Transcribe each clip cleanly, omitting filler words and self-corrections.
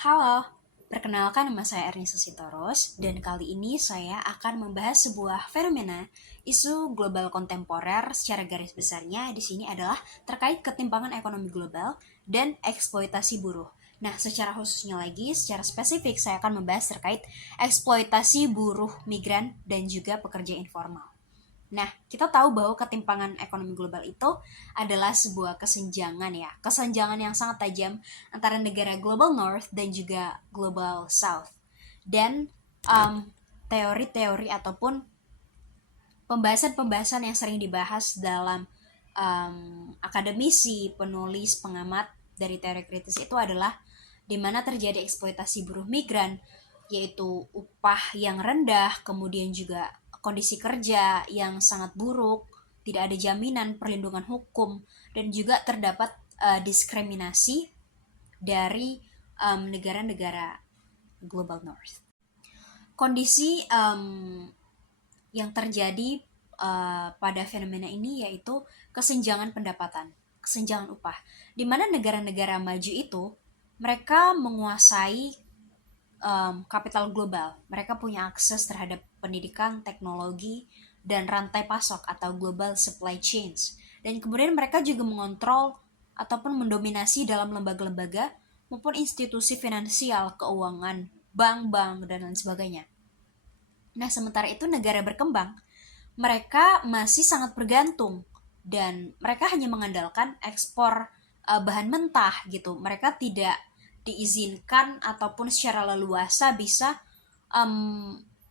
Halo, perkenalkan nama saya Ernisa Sitorus dan kali ini saya akan membahas sebuah fenomena isu global kontemporer secara garis besarnya di sini adalah terkait ketimpangan ekonomi global dan eksploitasi buruh. Nah, secara khususnya lagi, secara spesifik saya akan membahas terkait eksploitasi buruh migran dan juga pekerja informal. Nah, kita tahu bahwa ketimpangan ekonomi global itu adalah sebuah kesenjangan ya, kesenjangan yang sangat tajam antara negara Global North dan juga Global South. Dan teori-teori ataupun pembahasan-pembahasan yang sering dibahas dalam akademisi, penulis, pengamat dari teori kritis itu adalah di mana terjadi eksploitasi buruh migran, yaitu upah yang rendah, kemudian juga kondisi kerja yang sangat buruk, tidak ada jaminan perlindungan hukum, dan juga terdapat diskriminasi dari negara-negara Global North. Kondisi yang terjadi pada fenomena ini yaitu kesenjangan pendapatan, kesenjangan upah, di mana negara-negara maju itu mereka menguasai kapital global, mereka punya akses terhadap pendidikan, teknologi, dan rantai pasok atau global supply chains. Dan kemudian mereka juga mengontrol ataupun mendominasi dalam lembaga-lembaga maupun institusi finansial, keuangan, bank-bank, dan lain sebagainya. Nah, sementara itu negara berkembang, mereka masih sangat bergantung dan mereka hanya mengandalkan ekspor bahan mentah gitu. Mereka tidak diizinkan ataupun secara leluasa bisa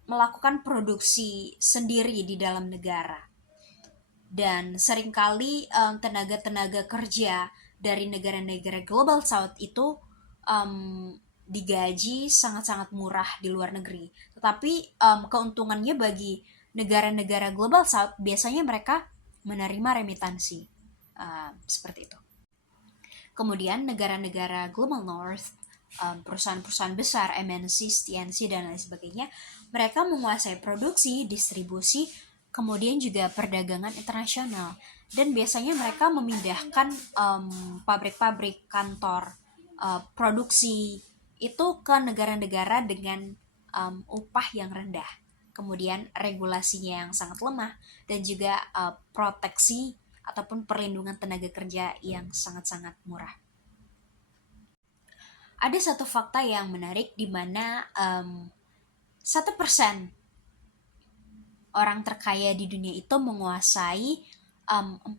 melakukan produksi sendiri di dalam negara. Dan seringkali tenaga-tenaga kerja dari negara-negara Global South itu digaji sangat-sangat murah di luar negeri. Tetapi keuntungannya bagi negara-negara Global South biasanya mereka menerima remitansi. Seperti itu. Kemudian negara-negara Global North, perusahaan-perusahaan besar, MNCs, TNC, dan lain sebagainya, mereka menguasai produksi, distribusi, kemudian juga perdagangan internasional. Dan biasanya mereka memindahkan pabrik-pabrik, kantor, produksi itu ke negara-negara dengan upah yang rendah. Kemudian regulasinya yang sangat lemah dan juga proteksi ataupun perlindungan tenaga kerja yang sangat-sangat murah. Ada satu fakta yang menarik di mana 1% orang terkaya di dunia itu menguasai 45,8%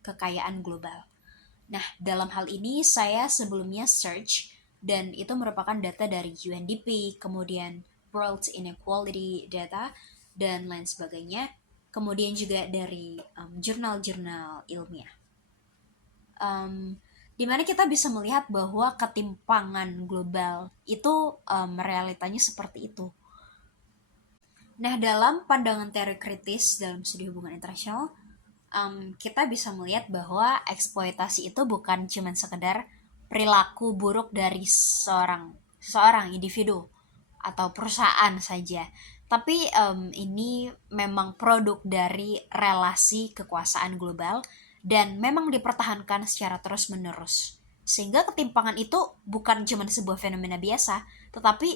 kekayaan global. Nah, dalam hal ini saya sebelumnya search dan itu merupakan data dari UNDP, kemudian World Inequality Data, dan lain sebagainya. Kemudian juga dari jurnal-jurnal ilmiah. Di mana kita bisa melihat bahwa ketimpangan global itu realitanya seperti itu. Nah, dalam pandangan teori kritis dalam studi hubungan internasional, kita bisa melihat bahwa eksploitasi itu bukan cuma sekedar perilaku buruk dari seorang individu atau perusahaan saja, tapi ini memang produk dari relasi kekuasaan global dan memang dipertahankan secara terus-menerus. Sehingga ketimpangan itu bukan cuma sebuah fenomena biasa, tetapi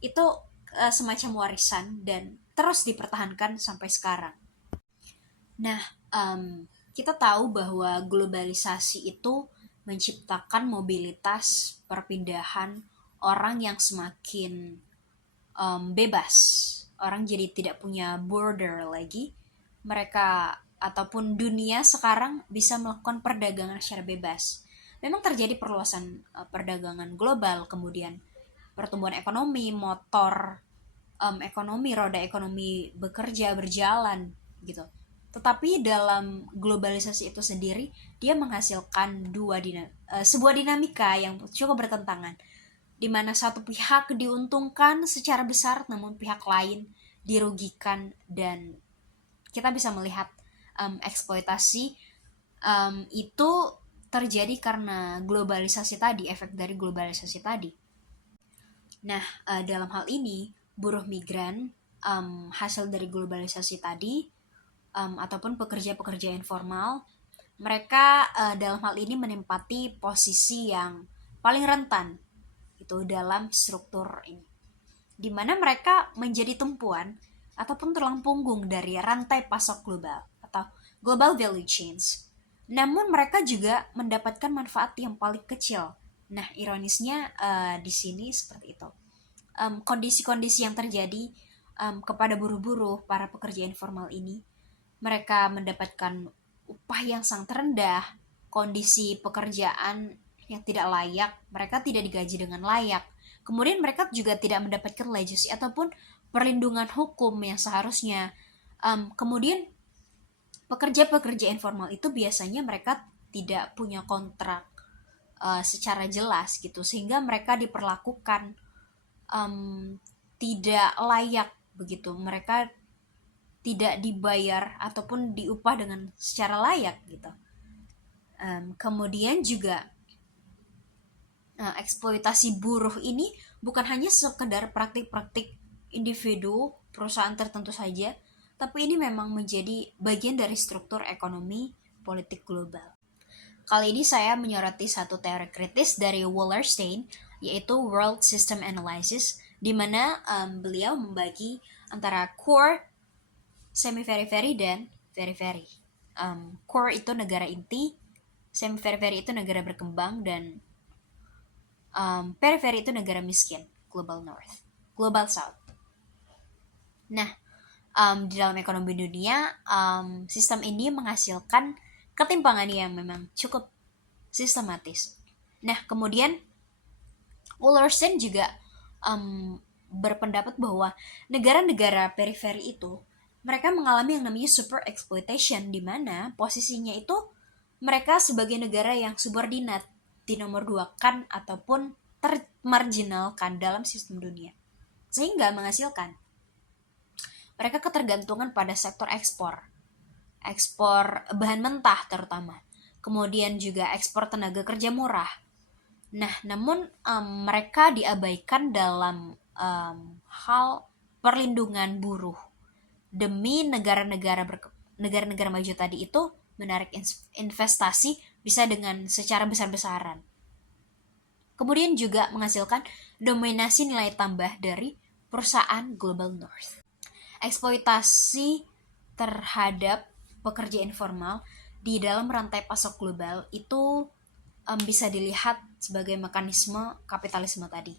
itu semacam warisan dan terus dipertahankan sampai sekarang. Nah, kita tahu bahwa globalisasi itu menciptakan mobilitas perpindahan orang yang semakin bebas. Orang jadi tidak punya border lagi. Mereka ataupun dunia sekarang bisa melakukan perdagangan secara bebas. Memang terjadi perluasan perdagangan global, kemudian pertumbuhan ekonomi, motor ekonomi, roda ekonomi bekerja, berjalan gitu. Tetapi dalam globalisasi itu sendiri, dia menghasilkan sebuah dinamika yang cukup bertentangan, di mana satu pihak diuntungkan secara besar, namun pihak lain dirugikan, dan kita bisa melihat eksploitasi itu terjadi karena globalisasi tadi, efek dari globalisasi tadi. Nah, dalam hal ini, buruh migran hasil dari globalisasi tadi ataupun pekerja-pekerja informal, mereka dalam hal ini menempati posisi yang paling rentan itu dalam struktur ini, di mana mereka menjadi tumpuan ataupun tulang punggung dari rantai pasok global atau global value chains. Namun mereka juga mendapatkan manfaat yang paling kecil. Nah, ironisnya di sini seperti itu. Kondisi-kondisi yang terjadi kepada buruh-buruh, para pekerja informal ini, mereka mendapatkan upah yang sangat rendah, kondisi pekerjaan yang tidak layak, mereka tidak digaji dengan layak. Kemudian mereka juga tidak mendapatkan legacy ataupun perlindungan hukum yang seharusnya. Kemudian pekerja-pekerja informal itu biasanya mereka tidak punya kontrak secara jelas gitu, sehingga mereka diperlakukan tidak layak begitu. Mereka tidak dibayar ataupun diupah dengan secara layak gitu. Kemudian juga eksploitasi buruh ini bukan hanya sekedar praktik-praktik individu perusahaan tertentu saja, tapi ini memang menjadi bagian dari struktur ekonomi politik global. Kali ini saya menyoroti satu teori kritis dari Wallerstein, yaitu World System Analysis, di mana beliau membagi antara core, semi-very-very, dan very-very. Core itu negara inti, semi-very-very itu negara berkembang, dan very-very itu negara miskin, global north, global south. Nah, di dalam ekonomi dunia, sistem ini menghasilkan ketimpangan yang memang cukup sistematis. Nah, kemudian Wallerstein juga berpendapat bahwa negara-negara periferi itu mereka mengalami yang namanya super exploitation, di mana posisinya itu mereka sebagai negara yang subordinat, dinomorduakan ataupun termarginalkan dalam sistem dunia, sehingga menghasilkan mereka ketergantungan pada sektor ekspor bahan mentah terutama, kemudian juga ekspor tenaga kerja murah. Nah, namun mereka diabaikan dalam hal perlindungan buruh demi negara-negara maju tadi itu menarik investasi bisa dengan secara besar-besaran. Kemudian juga menghasilkan dominasi nilai tambah dari perusahaan Global North. Eksploitasi terhadap pekerja informal di dalam rantai pasok global itu bisa dilihat sebagai mekanisme kapitalisme tadi,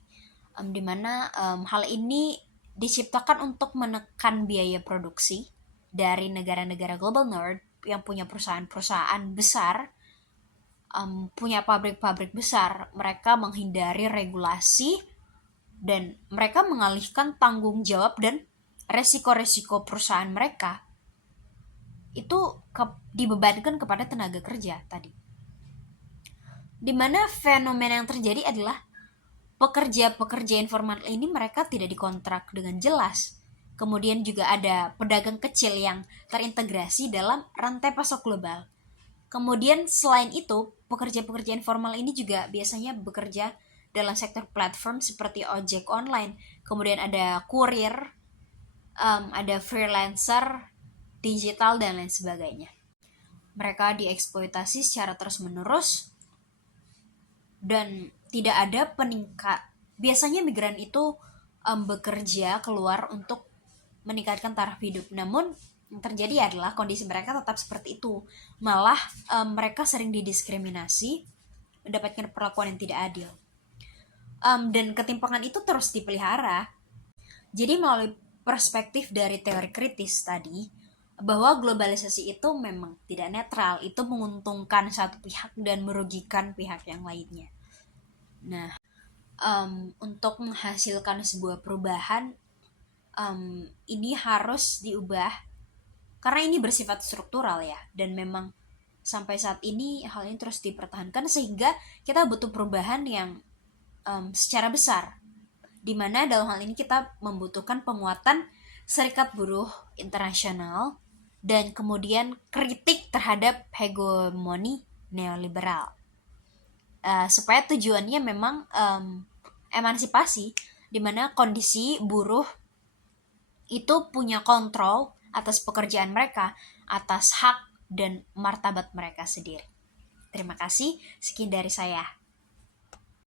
di mana hal ini diciptakan untuk menekan biaya produksi dari negara-negara Global North yang punya perusahaan-perusahaan besar, punya pabrik-pabrik besar. Mereka menghindari regulasi dan mereka mengalihkan tanggung jawab dan resiko-resiko perusahaan mereka itu dibebankan kepada tenaga kerja tadi. Dimana fenomena yang terjadi adalah pekerja-pekerja informal ini mereka tidak dikontrak dengan jelas. Kemudian juga ada pedagang kecil yang terintegrasi dalam rantai pasok global. Kemudian selain itu, pekerja-pekerja informal ini juga biasanya bekerja dalam sektor platform seperti ojek online. Kemudian ada kurir, ada freelancer, digital, dan lain sebagainya. Mereka dieksploitasi secara terus-menerus dan tidak ada peningkat. Biasanya migran itu bekerja keluar untuk meningkatkan taraf hidup. Namun yang terjadi adalah kondisi mereka tetap seperti itu. Malah mereka sering didiskriminasi, mendapatkan perlakuan yang tidak adil. Dan ketimpangan itu terus dipelihara. Jadi melalui perspektif dari teori kritis tadi, bahwa globalisasi itu memang tidak netral, itu menguntungkan satu pihak dan merugikan pihak yang lainnya. Nah, untuk menghasilkan sebuah perubahan, ini harus diubah karena ini bersifat struktural ya, dan memang sampai saat ini hal ini terus dipertahankan sehingga kita butuh perubahan yang secara besar, dimana dalam hal ini kita membutuhkan penguatan Serikat Buruh Internasional dan kemudian kritik terhadap hegemoni neoliberal, supaya tujuannya memang emansipasi, di mana kondisi buruh itu punya kontrol atas pekerjaan mereka, atas hak dan martabat mereka sendiri. Terima kasih, sekian dari saya.